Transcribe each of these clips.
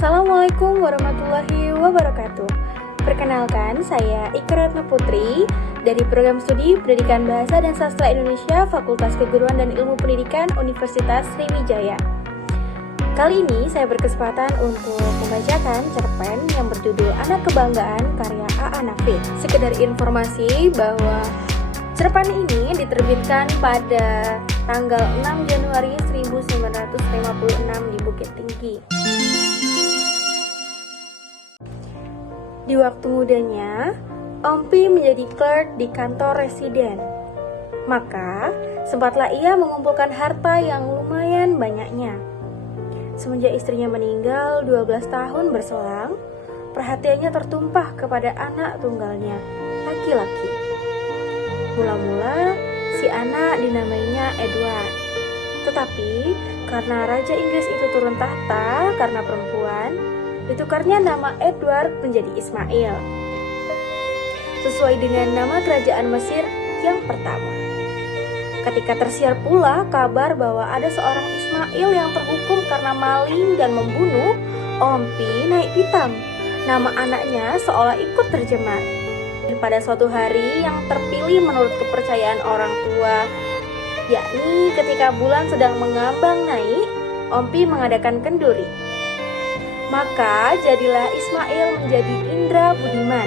Assalamualaikum warahmatullahi wabarakatuh. Perkenalkan, saya Ika Ratna Putri dari Program Studi Pendidikan Bahasa dan Sastra Indonesia Fakultas Keguruan dan Ilmu Pendidikan Universitas Sriwijaya. Kali ini saya berkesempatan untuk membacakan cerpen yang berjudul Anak Kebanggaan karya A.A. Nafit. Sekedar informasi bahwa cerpen ini diterbitkan pada tanggal 6 Januari 1956 di Bukit Tinggi. Di waktu mudanya, Ompi menjadi clerk di kantor residen. Maka, sempatlah ia mengumpulkan harta yang lumayan banyaknya. Semenjak istrinya meninggal 12 tahun berselang, perhatiannya tertumpah kepada anak tunggalnya, laki-laki. Mula-mula, si anak dinamainya Edward. Tetapi, karena Raja Inggris itu turun tahta karena perempuan, ditukarnya nama Edward menjadi Ismail, sesuai dengan nama kerajaan Mesir yang pertama. Ketika tersiar pula kabar bahwa ada seorang Ismail yang terhukum karena maling dan membunuh, Ompi naik pitam. Nama anaknya seolah ikut terjemar. Dan pada suatu hari yang terpilih menurut kepercayaan orang tua, yakni ketika bulan sedang mengambang naik, Ompi mengadakan kenduri. Maka jadilah Ismail menjadi Indra Budiman.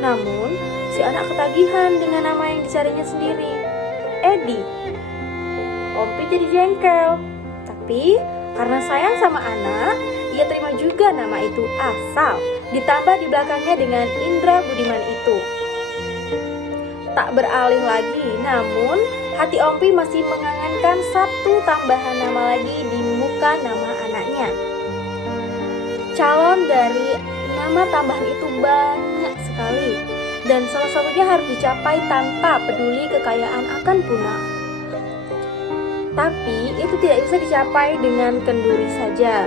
Namun, si anak ketagihan dengan nama yang dicarinya sendiri, Edi. Ompi jadi jengkel. Tapi, karena sayang sama anak, ia terima juga nama itu asal, ditambah di belakangnya dengan Indra Budiman itu. Tak beralih lagi, namun hati Ompi masih mengangankan satu tambahan nama lagi di muka nama anaknya. Calon dari nama tambahan itu banyak sekali, dan salah satunya harus dicapai tanpa peduli kekayaan akan punah. Tapi itu tidak bisa dicapai dengan kenduri saja.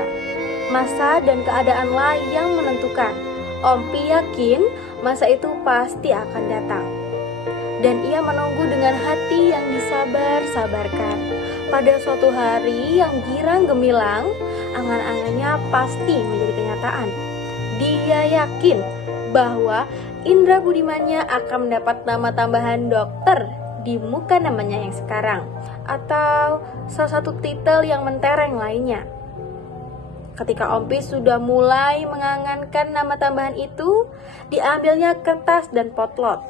Masa dan keadaanlah yang menentukan. Ompi yakin masa itu pasti akan datang. Dan ia menunggu dengan hati yang disabar-sabarkan. Pada suatu hari yang girang gemilang, angan-angannya pasti menjadi kenyataan. Dia yakin bahwa Indra Budimannya akan mendapat nama tambahan dokter di muka namanya yang sekarang, atau salah satu titel yang mentereng lainnya. Ketika Ompi sudah mulai mengangankan nama tambahan itu, diambilnya kertas dan potlot.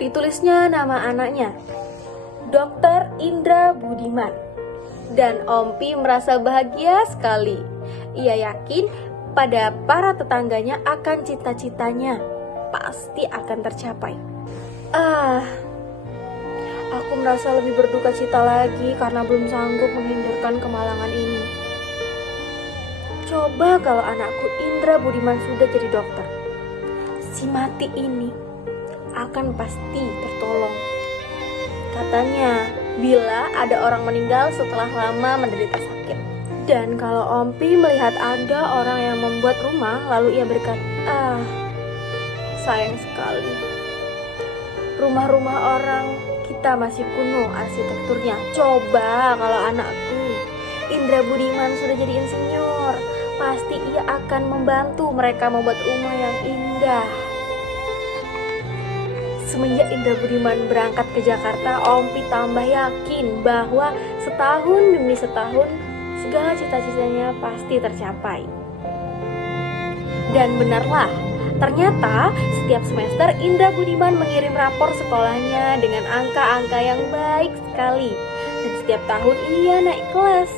Ditulisnya nama anaknya, Dr. Indra Budiman. Dan Ompi merasa bahagia sekali. Ia yakin pada para tetangganya akan cita-citanya pasti akan tercapai. Aku merasa lebih berduka cita lagi karena belum sanggup menghindarkan kemalangan ini. Coba kalau anakku Indra Budiman sudah jadi dokter, si mati ini akan pasti tertolong. Katanya, bila ada orang meninggal setelah lama menderita sakit. Dan kalau Ompi melihat ada orang yang membuat rumah, lalu ia berkata, sayang sekali. Rumah-rumah orang kita masih kuno arsitekturnya. Coba kalau anakku Indra Budiman sudah jadi insinyur, pasti ia akan membantu mereka membuat rumah yang indah. Semenjak Indra Budiman berangkat ke Jakarta, Ompi tambah yakin bahwa setahun demi setahun segala cita-citanya pasti tercapai. Dan benarlah, ternyata setiap semester Indra Budiman mengirim rapor sekolahnya dengan angka-angka yang baik sekali. Dan setiap tahun ia naik kelas.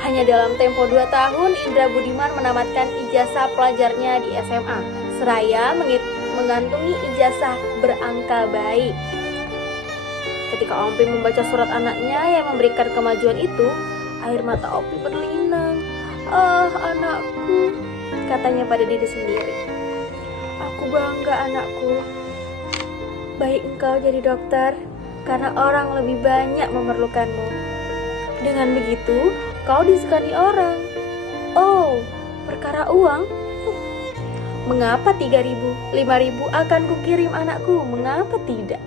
Hanya dalam tempo 2 tahun, Indra Budiman menamatkan ijazah pelajarnya di SMA, seraya mengantungi ijazah berangka baik. Ketika Ompi membaca surat anaknya yang memberikan kemajuan itu, air mata Ompi berlinang. Anakku, katanya pada diri sendiri. Aku bangga anakku. Baik engkau jadi dokter, karena orang lebih banyak memerlukanmu. Dengan begitu, kau disegani orang. Oh, perkara uang? Mengapa 3.000, 5.000 akan kukirim anakku? Mengapa tidak?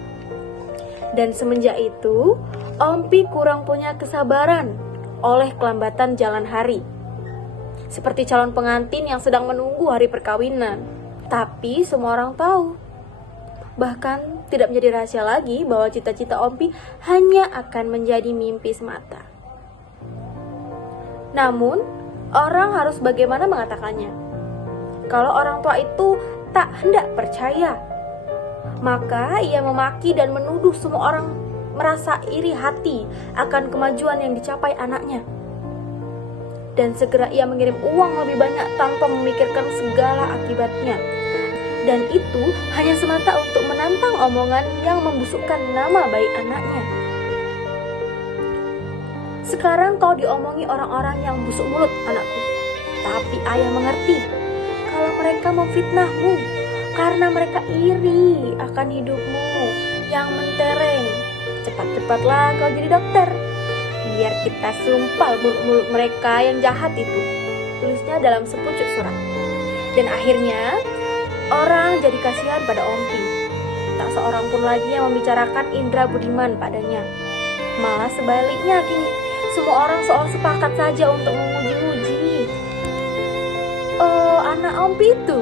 Dan semenjak itu, Ompi kurang punya kesabaran oleh kelambatan jalan hari. seperti calon pengantin yang sedang menunggu hari perkawinan. Tapi semua orang tahu. Bahkan tidak menjadi rahasia lagi bahwa cita-cita Ompi hanya akan menjadi mimpi semata. Namun, orang harus bagaimana mengatakannya? Kalau orang tua itu tak hendak percaya, maka ia memaki dan menuduh semua orang merasa iri hati akan kemajuan yang dicapai anaknya. Dan segera ia mengirim uang lebih banyak tanpa memikirkan segala akibatnya. Dan itu hanya semata untuk menantang omongan yang membusukkan nama baik anaknya. Sekarang kau diomongi orang-orang yang busuk mulut, anakku. Tapi ayah mengerti kalau mereka memfitnahmu karena mereka iri akan hidupmu yang mentereng. Cepat-cepatlah kau jadi dokter, biar kita sumpal mulut-mulut mereka yang jahat itu. Tulisnya dalam sepucuk surat. Dan akhirnya orang jadi kasihan pada Ompi. Tak seorang pun lagi yang membicarakan Indra Budiman padanya. Malah sebaliknya kini, semua orang seolah sepakat saja untuk memuji-muji. Oh, anak Ompi itu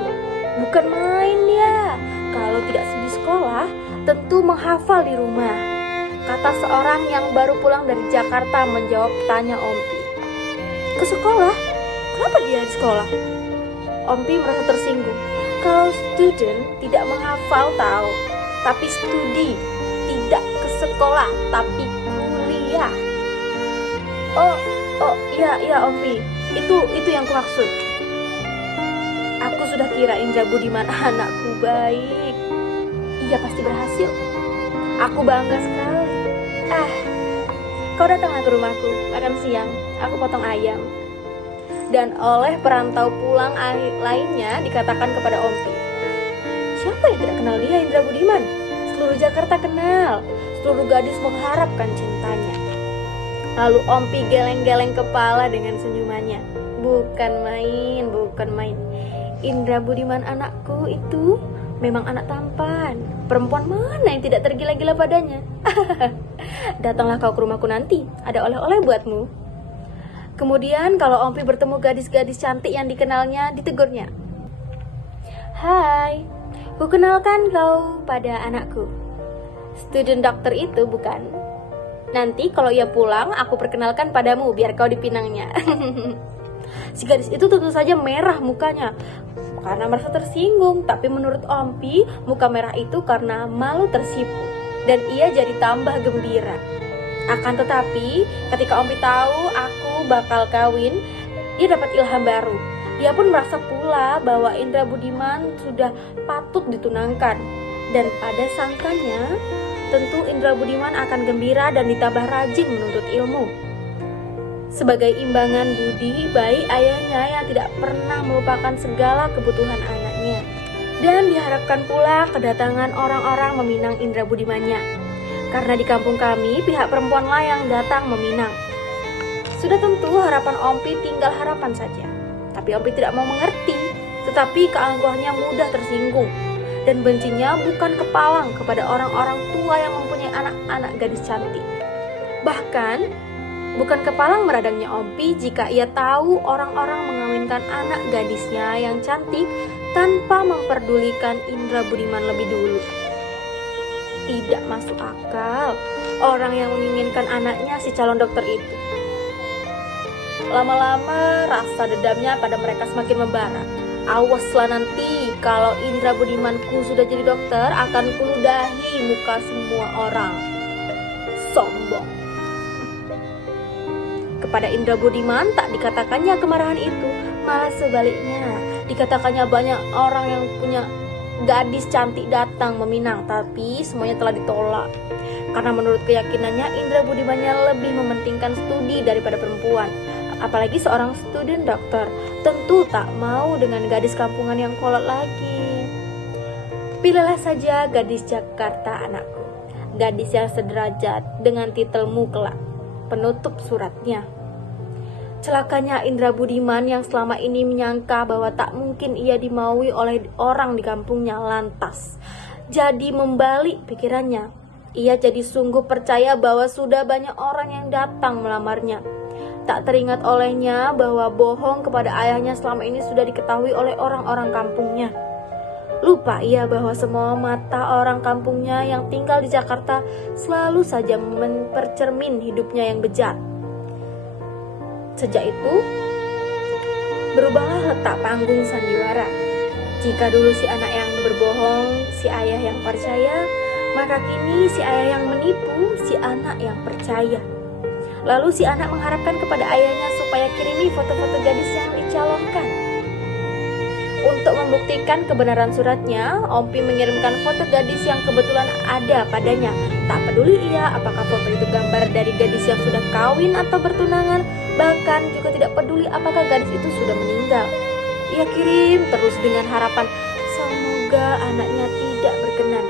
bukan main dia. Kalau tidak di sekolah, tentu menghafal di rumah, kata seorang yang baru pulang dari Jakarta menjawab tanya Ompi. Ke sekolah? Kenapa dia di sekolah? Ompi merasa tersinggung. Kalau student tidak menghafal tahu, tapi studi tidak ke sekolah tapi kuliah. Oh iya Ompi, itu yang kumaksud. Aku sudah kira Indra Budiman anakku baik. Ia pasti berhasil. Aku bangga sekali. Kau datanglah ke rumahku makan siang. Aku potong ayam. Dan oleh perantau pulang lainnya dikatakan kepada Ompi, siapa yang tidak kenal dia, Indra Budiman? Seluruh Jakarta kenal. Seluruh gadis mengharapkan cintanya. Lalu Ompi geleng-geleng kepala dengan senyumannya. Bukan main. Indra Budiman anakku itu memang anak tampan. Perempuan mana yang tidak tergila-gila padanya? Datanglah kau ke rumahku nanti, ada oleh-oleh buatmu. Kemudian kalau Ompi bertemu gadis-gadis cantik yang dikenalnya, ditegurnya. Hai, ku kenalkan kau pada anakku. Student dokter itu bukan? Nanti kalau ia pulang, aku perkenalkan padamu biar kau dipinangnya. Si gadis itu tentu saja merah mukanya karena merasa tersinggung. Tapi menurut Ompi, muka merah itu karena malu tersipu. Dan ia jadi tambah gembira. Akan tetapi, ketika Ompi tahu aku bakal kawin, dia dapat ilham baru. Dia pun merasa pula bahwa Indra Budiman sudah patut ditunangkan. Dan pada sangkanya, tentu Indra Budiman akan gembira dan ditambah rajin menuntut ilmu. Sebagai imbangan budi baik ayahnya yang tidak pernah melupakan segala kebutuhan anaknya. Dan diharapkan pula kedatangan orang-orang meminang Indra Budimannya. Karena di kampung kami, pihak perempuanlah yang datang meminang. Sudah tentu harapan Ompi tinggal harapan saja. Tapi Ompi tidak mau mengerti. Tetapi keangkuhannya mudah tersinggung. Dan bencinya bukan kepalang kepada orang-orang tua yang mempunyai anak-anak gadis cantik. Bahkan, bukan kepalang meradangnya Ompi jika ia tahu orang-orang mengawinkan anak gadisnya yang cantik tanpa memperdulikan Indra Budiman lebih dulu. Tidak masuk akal orang yang menginginkan anaknya si calon dokter itu. Lama-lama rasa dendamnya pada mereka semakin membara. Awaslah nanti kalau Indra Budimanku sudah jadi dokter, akan kuludahi muka semua orang. Sombong. Kepada Indra Budiman tak dikatakannya kemarahan itu, malah sebaliknya dikatakannya banyak orang yang punya gadis cantik datang meminang, tapi semuanya telah ditolak. Karena menurut keyakinannya Indra Budimannya lebih mementingkan studi daripada perempuan. Apalagi seorang student dokter, tentu tak mau dengan gadis kampungan yang kolot lagi. Pilihlah saja gadis Jakarta anakku, gadis yang sederajat dengan titelmu kelak. Penutup suratnya. Celakanya Indra Budiman yang selama ini menyangka bahwa tak mungkin ia dimaui oleh orang di kampungnya lantas jadi membalik pikirannya. Ia jadi sungguh percaya bahwa sudah banyak orang yang datang melamarnya. Tak teringat olehnya bahwa bohong kepada ayahnya selama ini sudah diketahui oleh orang-orang kampungnya. Lupa ia bahwa semua mata orang kampungnya yang tinggal di Jakarta selalu saja mempercermin hidupnya yang bejat. Sejak itu, berubahlah letak panggung sandiwara. Jika dulu si anak yang berbohong, si ayah yang percaya, maka kini si ayah yang menipu, si anak yang percaya. Lalu si anak mengharapkan kepada ayahnya supaya kirimi foto-foto gadis yang dicalonkan. Untuk membuktikan kebenaran suratnya, Ompi mengirimkan foto gadis yang kebetulan ada padanya. Tak peduli ia apakah foto itu gambar dari gadis yang sudah kawin atau bertunangan, bahkan juga tidak peduli apakah gadis itu sudah meninggal. Ia kirim terus dengan harapan semoga anaknya tidak berkenan.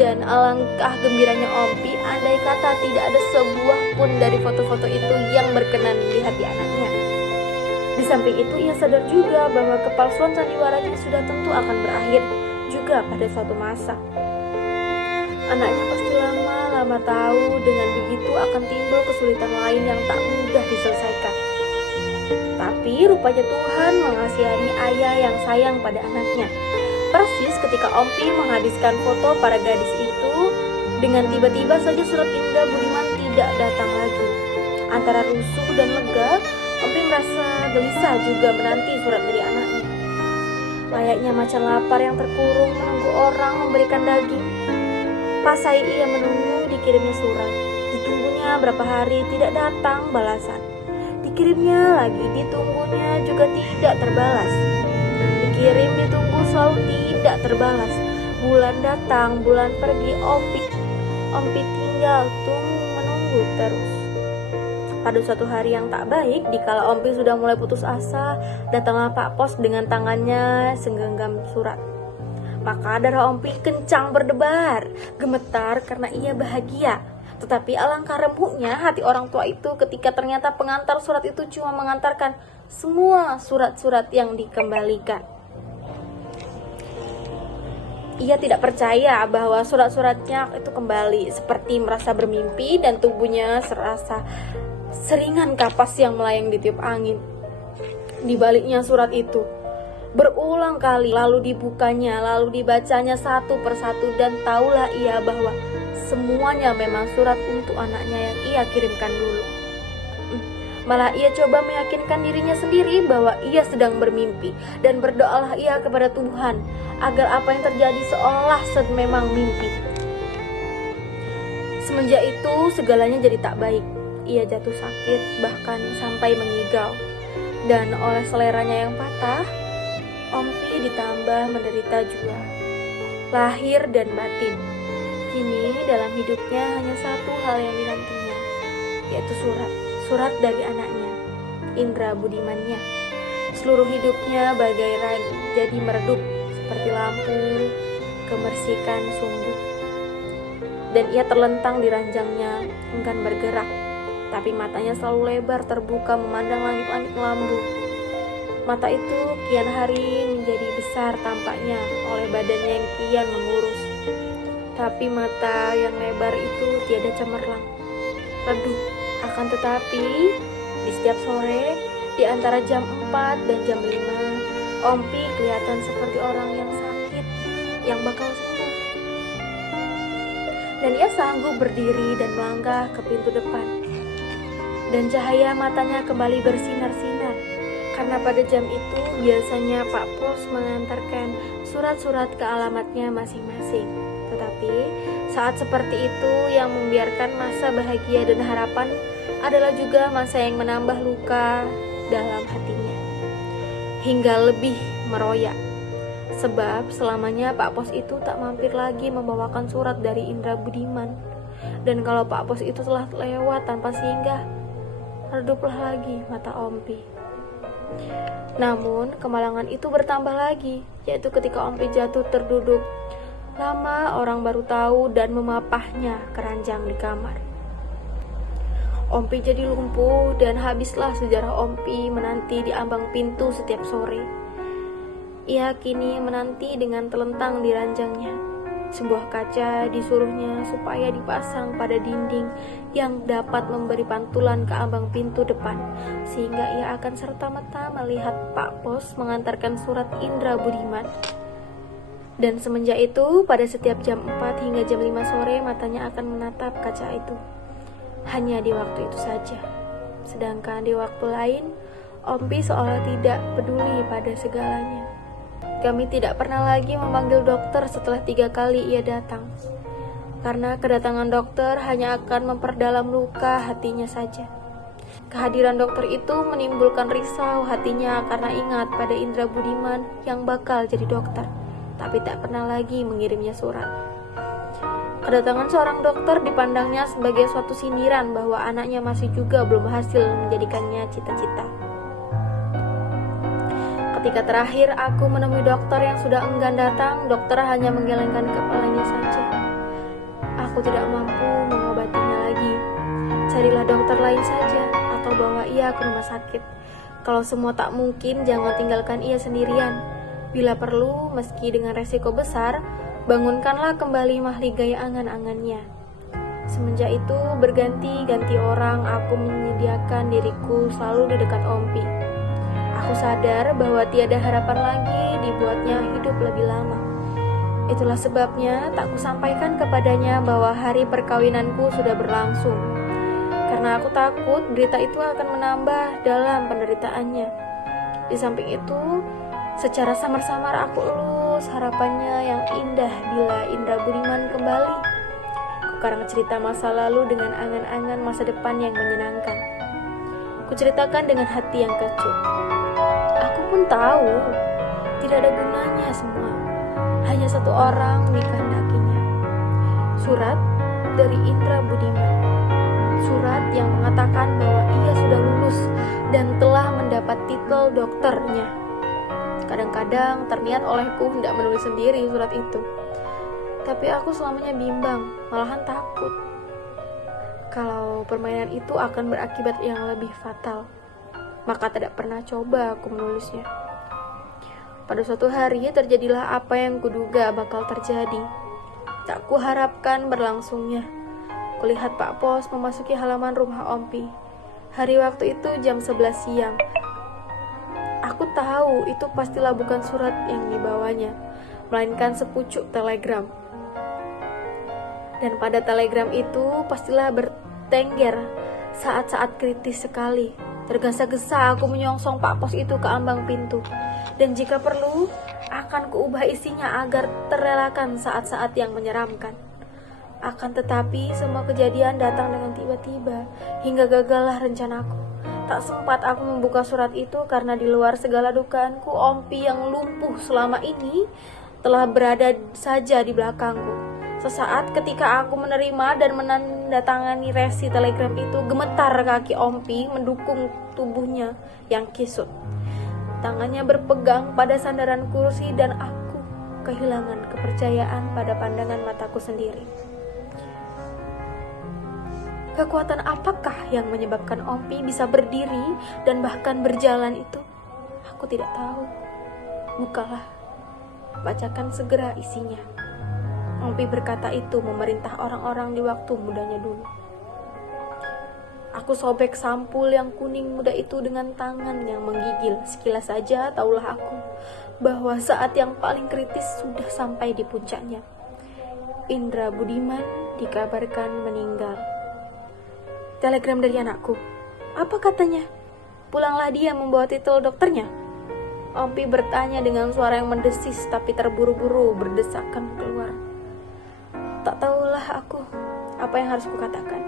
Dan alangkah gembiranya Ompi andai kata tidak ada sebuah pun dari foto-foto itu yang berkenan di hati anaknya. Di samping itu ia sadar juga bahwa kepalsuan sandiwaranya sudah tentu akan berakhir juga pada suatu masa. Anaknya pasti lama-lama tahu dengan begitu akan timbul kesulitan lain yang tak mudah diselesaikan. Tapi rupanya Tuhan mengasihani ayah yang sayang pada anaknya. Persis ketika Ompi menghabiskan foto para gadis itu, dengan tiba-tiba saja surat Indra Budiman tidak datang lagi. Antara rusuh dan lega, Ompi merasa gelisah juga menanti surat dari anaknya. Layaknya macan lapar yang terkurung menunggu orang memberikan daging. Pasai ia menunggu dikirimnya surat. Ditunggunya berapa hari tidak datang balasan. Dikirimnya lagi, ditunggunya juga tidak terbalas. Dikirim, ditunggu, selalu tidak terbalas. Bulan datang, bulan pergi, Ompi tinggal menunggu terus. Pada suatu hari yang tak baik, dikala Ompi sudah mulai putus asa, datanglah Pak Pos dengan tangannya segenggam surat. Maka darah Ompi kencang berdebar, gemetar karena ia bahagia. Tetapi alangkah remuknya hati orang tua itu ketika ternyata pengantar surat itu cuma mengantarkan semua surat-surat yang dikembalikan. Ia tidak percaya bahwa surat-suratnya itu kembali, seperti merasa bermimpi dan tubuhnya serasa seringan kapas yang melayang ditiup angin. Di baliknya surat itu berulang kali, lalu dibukanya, lalu dibacanya satu persatu, dan tahulah ia bahwa semuanya memang surat untuk anaknya yang ia kirimkan dulu. Malah ia coba meyakinkan dirinya sendiri bahwa ia sedang bermimpi, dan berdoalah ia kepada Tuhan agar apa yang terjadi seolah memang mimpi. Semenjak itu segalanya jadi tak baik. Ia jatuh sakit, bahkan sampai mengigau. Dan oleh seleranya yang patah, Ompi ditambah menderita juga, lahir dan batin. Kini dalam hidupnya hanya satu hal yang dinantinya, yaitu surat dari anaknya, Indra Budimannya. Seluruh hidupnya bagai jadi meredup seperti lampu kemersikan sumbu. Dan ia terlentang di ranjangnya, enggan bergerak. Tapi matanya selalu lebar terbuka memandang langit-langit melambu. Mata itu kian hari menjadi besar tampaknya oleh badannya yang kian mengurus. Tapi mata yang lebar itu tiada cemerlang, redup. Akan tetapi di setiap sore di antara jam 4 dan jam 5, Ompi kelihatan seperti orang yang sakit, yang bakal sembuh. Dan ia sanggup berdiri dan melangkah ke pintu depan. Dan cahaya matanya kembali bersinar-sinar, karena pada jam itu biasanya Pak Pos mengantarkan surat-surat ke alamatnya masing-masing. Tetapi saat seperti itu yang membiarkan masa bahagia dan harapan adalah juga masa yang menambah luka dalam hatinya, hingga lebih meroyak. Sebab selamanya Pak Pos itu tak mampir lagi membawakan surat dari Indra Budiman. Dan kalau Pak Pos itu telah lewat tanpa singgah, reduplah lagi mata Ompi. Namun kemalangan itu bertambah lagi, yaitu ketika Ompi jatuh terduduk. Lama orang baru tahu dan memapahnya keranjang di kamar. Ompi jadi lumpuh dan habislah sejarah Ompi menanti di ambang pintu setiap sore. Ia kini menanti dengan telentang di ranjangnya. Sebuah kaca disuruhnya supaya dipasang pada dinding yang dapat memberi pantulan ke ambang pintu depan, sehingga ia akan serta-merta melihat Pak Pos mengantarkan surat Indra Budiman. Dan semenjak itu, pada setiap jam 4 hingga jam 5 sore, matanya akan menatap kaca itu. Hanya di waktu itu saja. Sedangkan di waktu lain, Ompi seolah tidak peduli pada segalanya. Kami tidak pernah lagi memanggil dokter setelah 3 kali ia datang. Karena kedatangan dokter hanya akan memperdalam luka hatinya saja. Kehadiran dokter itu menimbulkan risau hatinya karena ingat pada Indra Budiman yang bakal jadi dokter, tapi tak pernah lagi mengirimnya surat. Kedatangan seorang dokter dipandangnya sebagai suatu sindiran bahwa anaknya masih juga belum berhasil menjadikannya cita-cita. Ketika terakhir aku menemui dokter yang sudah enggan datang, dokter hanya menggelengkan kepalanya saja. Aku tidak mampu mengobatinya lagi. Carilah dokter lain saja, atau bawa ia ke rumah sakit. Kalau semua tak mungkin, jangan tinggalkan ia sendirian. Bila perlu, meski dengan resiko besar, bangunkanlah kembali mahligai angan-angannya. Semenjak itu, berganti-ganti orang aku menyediakan diriku selalu di dekat Ompi. Aku sadar bahwa tiada harapan lagi dibuatnya hidup lebih lama. Itulah sebabnya tak kusampaikan kepadanya bahwa hari perkawinanku sudah berlangsung. Karena aku takut berita itu akan menambah dalam penderitaannya. Di samping itu, secara samar-samar aku elus harapannya yang indah bila Indra Budiman kembali. Kukarang cerita masa lalu dengan angan-angan masa depan yang menyenangkan. Kuceritakan dengan hati yang kecut. Aku pun tahu tidak ada gunanya semua. Hanya satu orang dikehendakinya. Surat dari Indra Budiman. Surat yang mengatakan bahwa ia sudah lulus dan telah mendapat titel dokternya. Kadang-kadang terniat olehku hendak menulis sendiri surat itu. Tapi aku selamanya bimbang, malahan takut. Kalau permainan itu akan berakibat yang lebih fatal, maka tidak pernah coba aku menulisnya. Pada suatu hari terjadilah apa yang kuduga bakal terjadi. Tak kuharapkan berlangsungnya. Kulihat Pak Pos memasuki halaman rumah Ompi. Hari waktu itu jam 11 siang. Aku tahu itu pastilah bukan surat yang dibawanya, melainkan sepucuk telegram. Dan pada telegram itu pastilah bertengger saat-saat kritis sekali. Tergesa-gesa aku menyongsong Pak Pos itu ke ambang pintu. Dan jika perlu, akan kuubah isinya agar terelakkan saat-saat yang menyeramkan. Akan tetapi, semua kejadian datang dengan tiba-tiba, hingga gagallah rencanaku. Tak sempat aku membuka surat itu karena di luar segala dugaanku, Ompi yang lumpuh selama ini telah berada saja di belakangku. Sesaat ketika aku menerima dan menandatangani resi telegram itu, gemetar kaki Ompi mendukung tubuhnya yang kisut. Tangannya berpegang pada sandaran kursi dan aku kehilangan kepercayaan pada pandangan mataku sendiri. Kekuatan apakah yang menyebabkan Ompi bisa berdiri dan bahkan berjalan itu? Aku tidak tahu. Bukalah, bacakan segera isinya. Ompi berkata itu memerintah orang-orang di waktu mudanya dulu. Aku sobek sampul yang kuning muda itu dengan tangan yang menggigil. Sekilas saja taulah aku bahwa saat yang paling kritis sudah sampai di puncaknya. Indra Budiman dikabarkan meninggal. Telegram dari anakku. Apa katanya? Pulanglah dia membawa titel dokternya. Ompi bertanya dengan suara yang mendesis tapi terburu-buru berdesakan keluar. Tak tahulah aku apa yang harus kukatakan.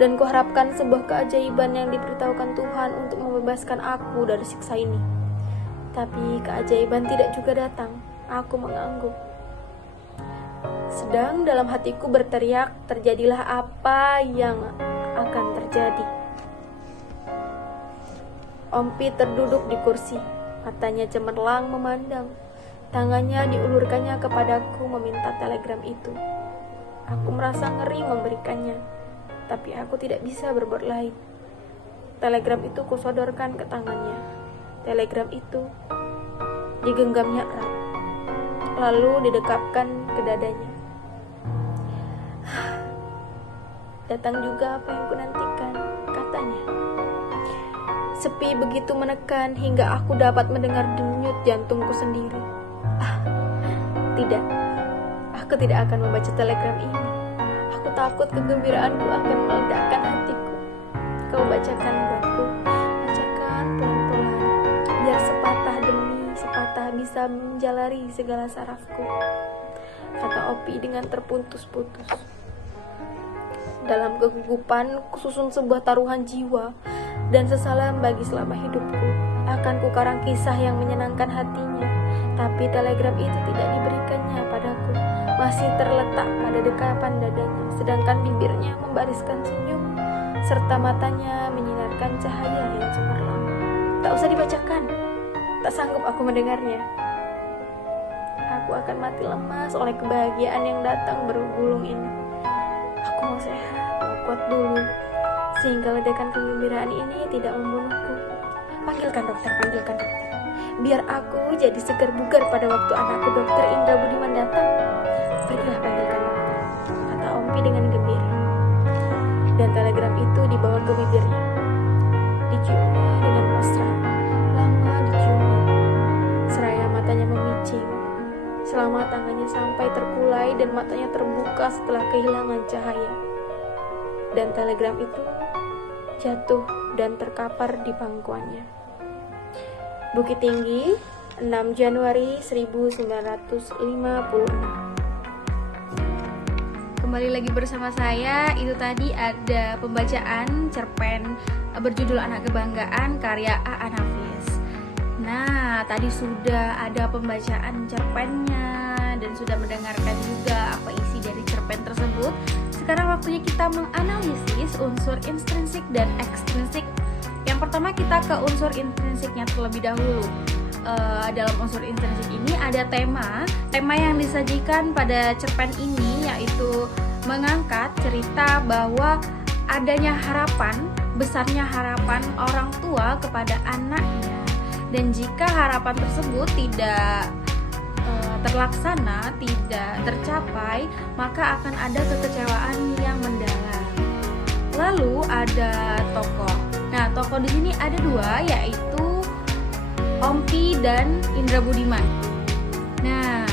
Dan kuharapkan sebuah keajaiban yang diberitahukan Tuhan untuk membebaskan aku dari siksa ini. Tapi keajaiban tidak juga datang. Aku mengangguk. Sedang dalam hatiku berteriak, terjadilah apa yang akan terjadi. Ompi terduduk di kursi, matanya cemerlang memandang. Tangannya diulurkannya kepadaku meminta telegram itu. Aku merasa ngeri memberikannya, tapi aku tidak bisa berbuat lain. Telegram itu kusodorkan ke tangannya. Telegram itu digenggamnya erat, lalu didekapkan ke dadanya. datang juga apa yang kunantikan, katanya. Sepi begitu menekan hingga aku dapat mendengar denyut jantungku sendiri. Tidak, aku tidak akan membaca telegram ini. Aku takut kegembiraanku akan meledakkan hatiku. Kau bacakan buatku, bacakan pelan-pelan, biar sepatah demi sepatah bisa menjalari segala sarafku, kata Opi dengan terputus-putus. Dalam kegugupan kususun sebuah taruhan jiwa dan sesalam bagi selama hidupku. Akan kukarang kisah yang menyenangkan hatinya, tapi telegram itu tidak diberikannya padaku. Masih terletak pada dekapan dadanya, sedangkan bibirnya membariskan senyum, serta matanya menyinarkan cahaya yang cemerlang. Tak usah dibacakan, tak sanggup aku mendengarnya. Aku akan mati lemas oleh kebahagiaan yang datang bergulung ini. Aku mau sehat, mau kuat dulu, sehingga ledakan kegembiraan ini tidak membunuhku. Panggilkan dokter, panggilkan dokter. Biar aku jadi segar bugar pada waktu anakku Dokter Indra Budiman datang. Pergilah panggilkan dokter, kata Ompi dengan gembira. Dan telegram itu dibawa ke bibirnya. Diciumnya dengan mesra, lama diciumnya. Seraya matanya memicing, selama tangannya sampai terkulai dan matanya terbuka setelah kehilangan cahaya. Dan telegram itu jatuh dan terkapar di pangkuannya. Bukit Tinggi, 6 Januari 1956. Kembali lagi bersama saya. Itu tadi ada pembacaan cerpen berjudul Anak Kebanggaan karya A.A. Nafis. Nah, tadi sudah ada pembacaan cerpennya dan sudah mendengarkan juga apa isi dari cerpen tersebut. Sekarang waktunya kita menganalisis unsur intrinsik dan ekstrinsik. Yang pertama kita ke unsur intrinsiknya terlebih dahulu. Dalam unsur intrinsik ini ada tema yang disajikan pada cerpen ini, yaitu mengangkat cerita bahwa adanya harapan, besarnya harapan orang tua kepada anaknya, dan jika harapan tersebut tidak terlaksana, tidak tercapai, maka akan ada kekecewaan yang mendalam. Lalu ada tokoh. Nah, tokoh di sini ada dua, yaitu Ompi dan Indra Budiman. Nah,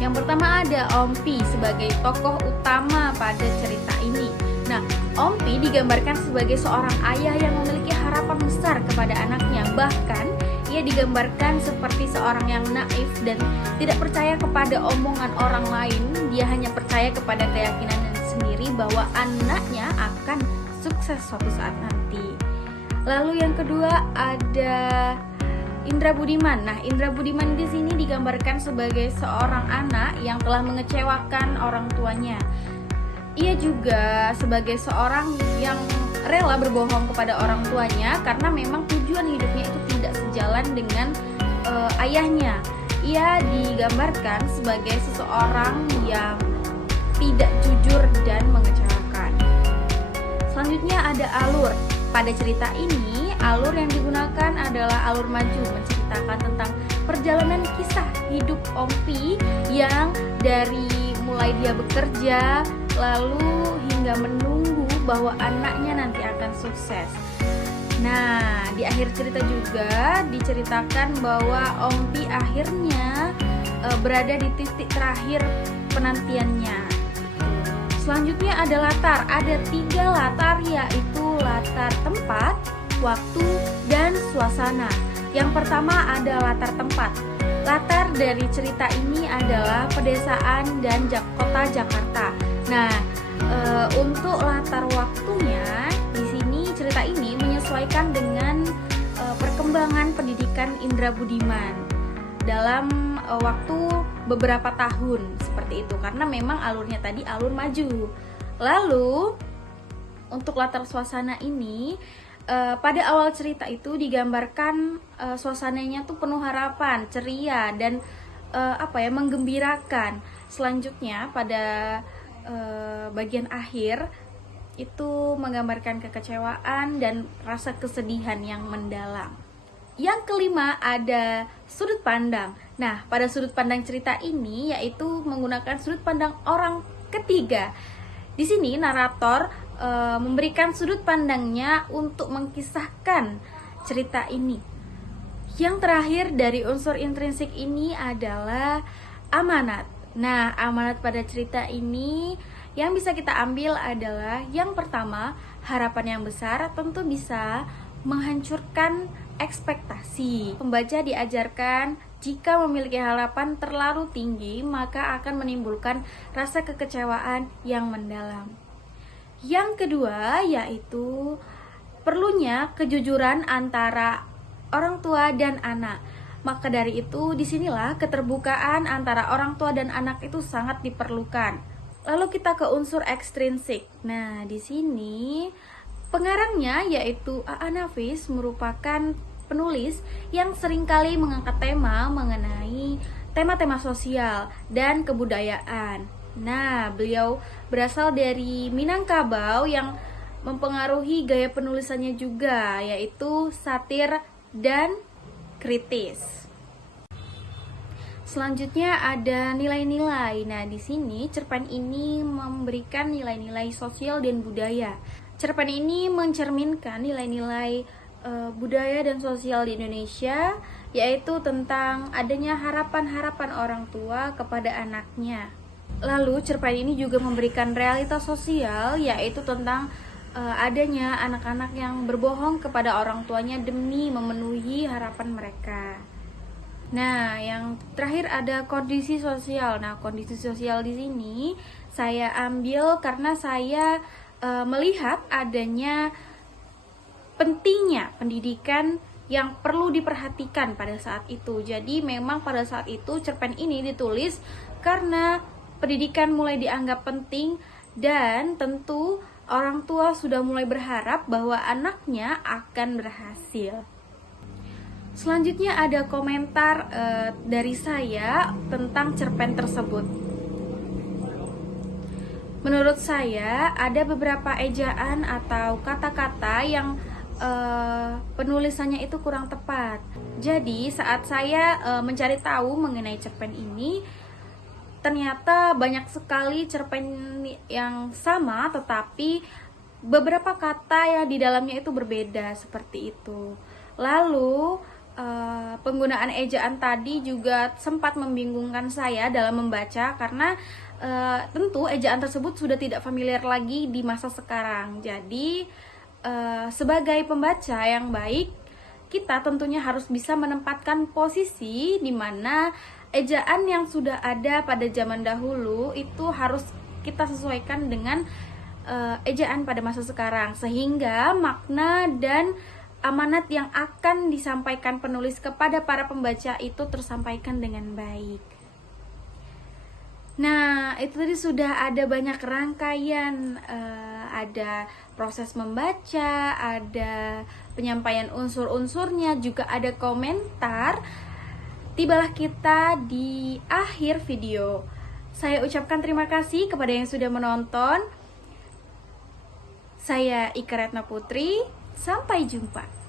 yang pertama ada Ompi sebagai tokoh utama pada cerita ini. Nah, Ompi digambarkan sebagai seorang ayah yang memiliki harapan besar kepada anaknya. Bahkan, ia digambarkan seperti seorang yang naif dan tidak percaya kepada omongan orang lain. Dia hanya percaya kepada keyakinannya sendiri bahwa anaknya akan sukses suatu saat nanti. Lalu yang kedua ada Indra Budiman. Nah, Indra Budiman di sini digambarkan sebagai seorang anak yang telah mengecewakan orang tuanya. Ia juga sebagai seorang yang rela berbohong kepada orang tuanya karena memang tujuan hidupnya itu tidak sejalan dengan ayahnya. Ia digambarkan sebagai seseorang yang tidak jujur dan mengecewakan. Selanjutnya ada alur. Pada cerita ini, alur yang digunakan adalah alur maju, menceritakan tentang perjalanan kisah hidup Ompi yang dari mulai dia bekerja lalu hingga menunggu bahwa anaknya nanti akan sukses. Nah, di akhir cerita juga diceritakan bahwa Ompi akhirnya berada di titik terakhir penantiannya. Selanjutnya ada latar. Ada 3 latar, yaitu latar tempat, waktu, dan suasana. Yang pertama ada latar tempat. Latar dari cerita ini adalah pedesaan dan kota Jakarta. Nah, untuk latar waktunya di sini cerita ini menyesuaikan dengan perkembangan pendidikan Indra Budiman dalam waktu beberapa tahun seperti itu, karena memang alurnya tadi alur maju. Lalu untuk latar suasana ini pada awal cerita itu digambarkan suasananya tuh penuh harapan, ceria dan menggembirakan. Selanjutnya pada bagian akhir itu menggambarkan kekecewaan dan rasa kesedihan yang mendalam. Yang kelima ada sudut pandang. Nah, pada sudut pandang cerita ini yaitu menggunakan sudut pandang orang ketiga. Di sini narator memberikan sudut pandangnya untuk mengkisahkan cerita ini. Yang terakhir dari unsur intrinsik ini adalah amanat. Nah, amanat pada cerita ini yang bisa kita ambil adalah yang pertama, harapan yang besar tentu bisa menghancurkan ekspektasi. Pembaca diajarkan jika memiliki harapan terlalu tinggi, maka akan menimbulkan rasa kekecewaan yang mendalam. Yang kedua yaitu perlunya kejujuran antara orang tua dan anak. Maka dari itu disinilah keterbukaan antara orang tua dan anak itu sangat diperlukan. Lalu kita ke unsur ekstrinsik. Nah, di sini pengarangnya yaitu A.A. Nafis merupakan penulis yang seringkali mengangkat tema mengenai tema-tema sosial dan kebudayaan. Nah, beliau berasal dari Minangkabau yang mempengaruhi gaya penulisannya juga, yaitu satir dan kritis. Selanjutnya ada nilai-nilai. Nah, di sini cerpen ini memberikan nilai-nilai sosial dan budaya. Cerpen ini mencerminkan nilai-nilai budaya dan sosial di Indonesia, yaitu tentang adanya harapan-harapan orang tua kepada anaknya. Lalu cerpen ini juga memberikan realitas sosial, yaitu tentang adanya anak-anak yang berbohong kepada orang tuanya demi memenuhi harapan mereka. Nah, yang terakhir ada kondisi sosial. Nah, kondisi sosial di sini saya ambil karena saya melihat adanya pentingnya pendidikan yang perlu diperhatikan pada saat itu. Jadi memang pada saat itu cerpen ini ditulis karena pendidikan mulai dianggap penting dan tentu orang tua sudah mulai berharap bahwa anaknya akan berhasil. Selanjutnya ada komentar dari saya tentang cerpen tersebut. Menurut saya ada beberapa ejaan atau kata-kata yang penulisannya itu kurang tepat. Jadi saat saya mencari tahu mengenai cerpen ini, ternyata banyak sekali cerpen yang sama tetapi beberapa kata yang di dalamnya itu berbeda seperti itu. Lalu penggunaan ejaan tadi juga sempat membingungkan saya dalam membaca karena tentu ejaan tersebut sudah tidak familiar lagi di masa sekarang. Jadi sebagai pembaca yang baik, kita tentunya harus bisa menempatkan posisi di mana ejaan yang sudah ada pada zaman dahulu itu harus kita sesuaikan dengan ejaan pada masa sekarang, sehingga makna dan amanat yang akan disampaikan penulis kepada para pembaca itu tersampaikan dengan baik. Nah, itu tadi sudah ada banyak rangkaian, ada proses membaca, ada penyampaian unsur-unsurnya, juga ada komentar. Tibalah kita di akhir video. Saya ucapkan terima kasih kepada yang sudah menonton. Saya Ika Retna Putri, sampai jumpa.